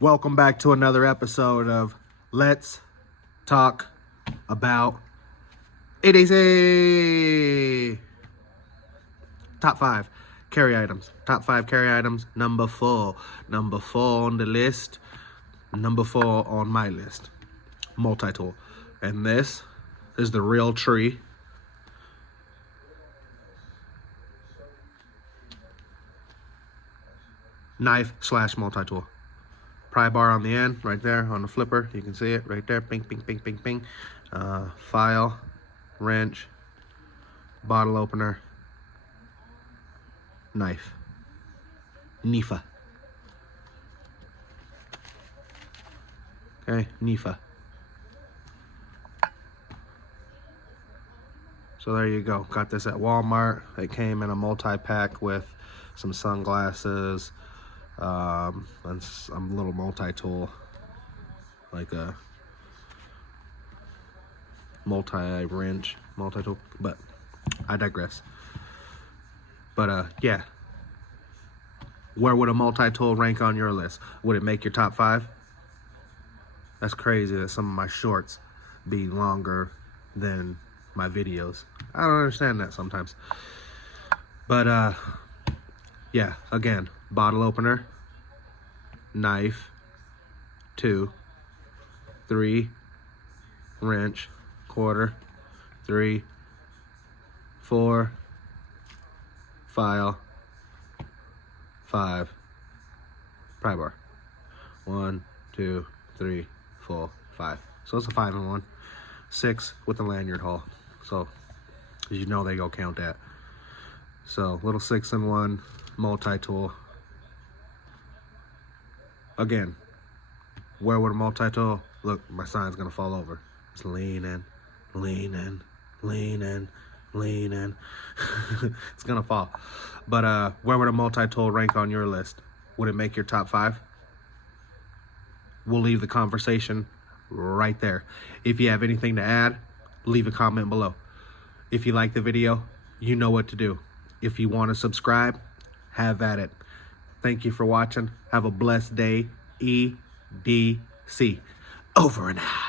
Welcome back to another episode of Let's Talk About EDC. Top 5 carry items. Top 5 carry items. Number 4. Number 4 on the list. Number 4 on my list. Multi-tool. And this is the RealTree. Knife / multi-tool. Pry bar on the end, right there on the flipper. You can see it right there. Bing, bing, bing, bing, bing. File, wrench, bottle opener, knife. NIFA. Okay, NIFA. So there you go. Got this at Walmart. It came in a multi-pack with some sunglasses, and some little multi-tool, like a multi-wrench, multi-tool, but I digress. But yeah, where would a multi-tool rank on your list? Would it make your top 5? That's crazy that some of my shorts be longer than my videos. I don't understand that sometimes. But yeah, again, bottle opener, knife, 2, 3, wrench, quarter, 3, 4, file, 5, pry bar. 1, 2, 3, 4, 5. So it's a 5-in-1. 6 with a lanyard haul. So you know they go count that. So little 6-in-1 multi-tool. Again, where would a multi-tool? Look, my sign's gonna fall over. It's lean in, lean in, lean in, lean in. It's gonna fall. But where would a multi-tool rank on your list? Would it make your top 5? We'll leave the conversation right there. If you have anything to add, leave a comment below. If you like the video, you know what to do. If you want to subscribe, have at it. Thank you for watching. Have a blessed day. EDC. Over and out.